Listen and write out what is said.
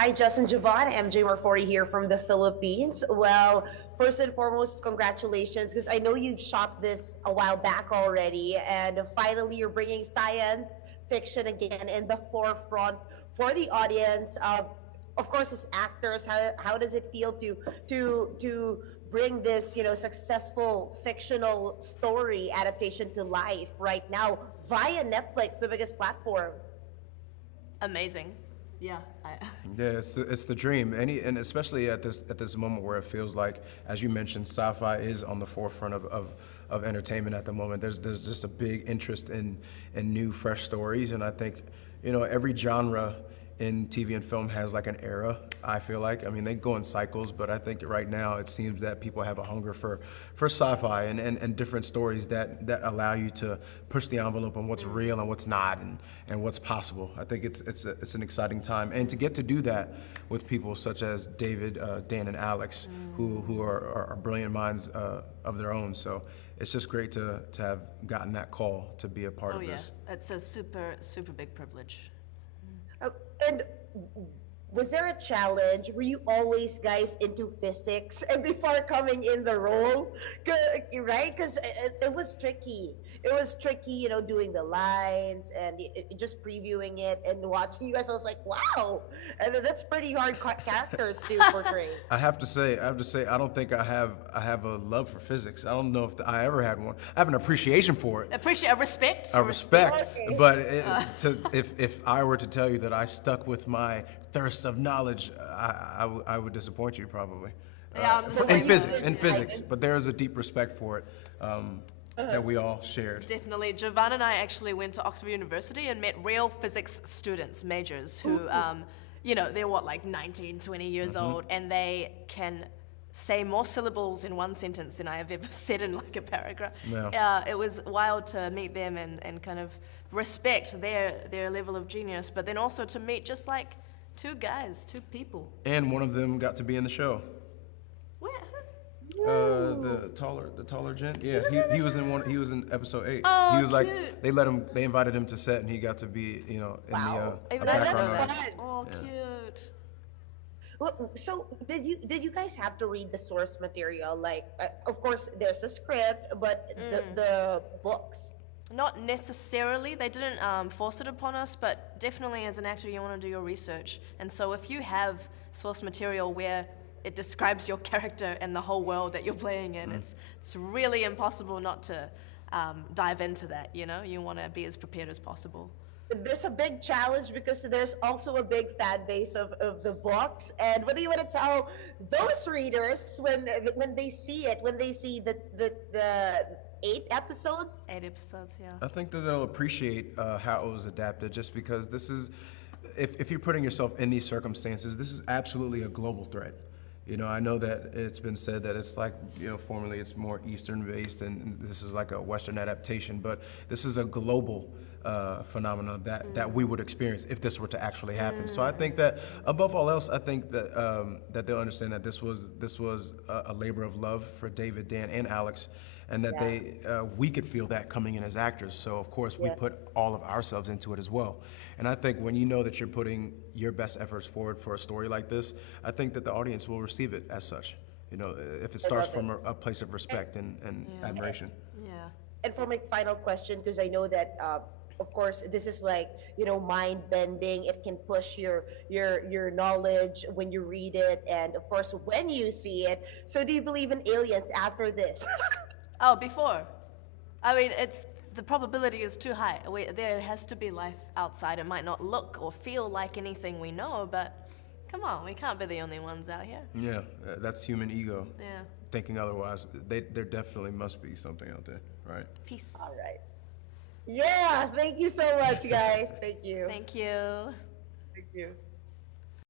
Hi, Jess and Jovan. I'm J40 here from the Philippines. Well, first and foremost, congratulations, because I know you've shot this a while back already, and finally you're bringing science fiction again in the forefront for the audience. Of course, as actors, how does it feel to bring this successful fictional story adaptation to life right now via Netflix, the biggest platform? Amazing. Yeah. Yeah, it's the dream. And especially at this moment where it feels like, as you mentioned, sci-fi is on the forefront of entertainment at the moment. There's just a big interest in new, fresh stories, and I think every genre in TV and film has like an era. I feel like, I mean, they go in cycles, but I think right now it seems that people have a hunger for sci-fi and different stories that allow you to push the envelope on what's real and what's not and what's possible. I think it's an exciting time, and to get to do that with people such as David, Dan, and Alex, who are brilliant minds of their own. So it's just great to have gotten that call to be a part Oh of yeah, this. it's a super super big privilege. Uh, and was there a challenge? Were you always guys into physics and before coming in the role? Right? Because it was tricky. It was tricky, doing the lines and just previewing it and watching you guys. I was like, wow, and that's pretty hard characters to portray. I don't think I have a love for physics. I don't know if I ever had one. I have an appreciation for it. Appreciate a respect. A respect, Okay. but if I were to tell you that I stuck with my thirst of knowledge, I would disappoint you probably. Yeah, I'm the In same. physics, but there is a deep respect for it that we all shared. Definitely. Jovan and I actually went to Oxford University and met real physics students, majors, who, they're what, like 19, 20 years old, and they can say more syllables in one sentence than I have ever said in like a paragraph. Yeah. It was wild to meet them and kind of respect their level of genius, but then also to meet just like two guys, two people. And one of them got to be in the show. Where? The taller gent. Yeah, he was in one. He was in episode 8. Oh, He was like, cute. they invited him to set, and he got to be, in Wow. the a Even background that's artist. fun. Oh, Yeah. cute. Well, so did you guys have to read the source material? Like, of course, there's a script, but the books. Not necessarily. They didn't force it upon us, but definitely as an actor, you want to do your research. And so if you have source material where it describes your character and the whole world that you're playing in, it's really impossible not to dive into that, You want to be as prepared as possible. There's a big challenge because there's also a big fan base of the books. And what do you want to tell those readers when they see it, when they see the 8 episodes? 8 episodes, yeah. I think that they'll appreciate how it was adapted, just because this is, if you're putting yourself in these circumstances, this is absolutely a global threat. I know that it's been said that it's like, formerly it's more Eastern based and this is like a Western adaptation, but this is a global phenomenon that we would experience if this were to actually happen. So I think that above all else, I think that that they'll understand that this was a labor of love for David, Dan, and Alex, and that we could feel that coming in as actors. So of course we put all of ourselves into it as well. And I think when you know that you're putting your best efforts forward for a story like this, I think that the audience will receive it as such. If it starts from a place of respect and admiration. Yeah. And for my final question, because I know that of course this is like mind bending. It can push your knowledge when you read it, and of course when you see it. So do you believe in aliens after this? Oh, before. I mean, the probability is too high. There has to be life outside. It might not look or feel like anything we know, but come on, we can't be the only ones out here. Yeah, that's human ego. Yeah. Thinking otherwise. There definitely must be something out there, right? Peace. All right. Yeah, thank you so much, guys. Thank you. Thank you. Thank you.